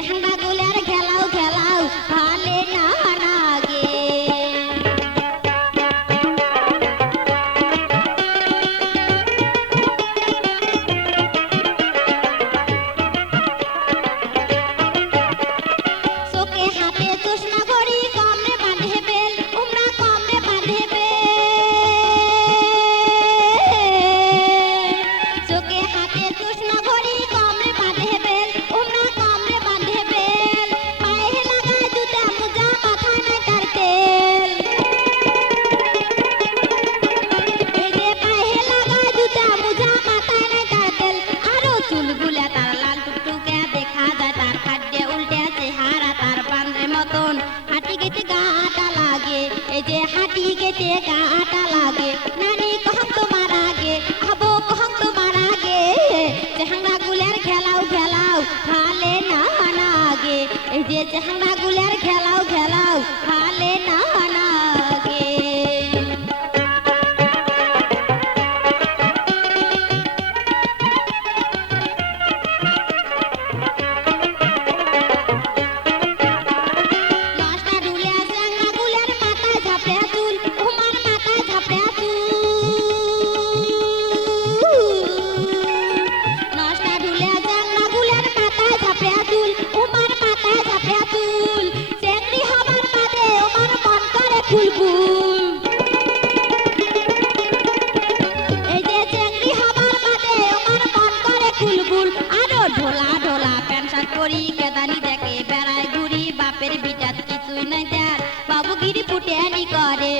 চেহারা গুলার খেলাও খেলাও ভালে না লাগে চোখে হাতে চশমা ঘড়ি কমরে বাঁধে বেল উমরা কমরে বাঁধে বেল চোখে হাতে চশমা ঘড়ি কমরে বাঁধে বেল উমরা কমরে বাঁধে বেল পায়ে লাগায় জুতা মোজা মাথায় নাই তার তেল এই যে পায়ে লাগায় জুতা মোজা মাথায় নাই তার তেল আরো চুলগুলা তার লাল টুকটুকে দেখা যায় তার খাদ্যে উল্টে চেহারা তার বান্ধে মতন হাঁটি গেতে গাটা লাগে এই যে হাঁটি গেতে গাটা লাগে নানি কহম তোমার আগে আবো কহম তোমার আগে চেহারা গুলার খেলাও খেলাও ভালে না লাগে এই যে চেহারা গুলার খেলাও খেলাও ভালে না লাগে নষ্টা ঢুলে চাঙ্গা গুলার মাথায় ঝাপড়ে চুল উমার মাথায় ঝাপড়ে চুল নষ্টা ঢুলে চাঙ্গা গুলার মাথায় ঝাপড়ে চুল উমার মাথায় ঝাপড়ে চুল চেংড়ি হবার বাদে উমার মন করে ফুলফুল এই যে চেংড়ি হবার বাদে উমার মন করে ফুলফুল আরো ঢোলা ঢোলা প্যান্ট শার্ট পরি কেদানি দেখে বেড়ায় ঘুরি বাপের বিটাত কিছুই নাই তার বাবুগিরি ফুটেনি করে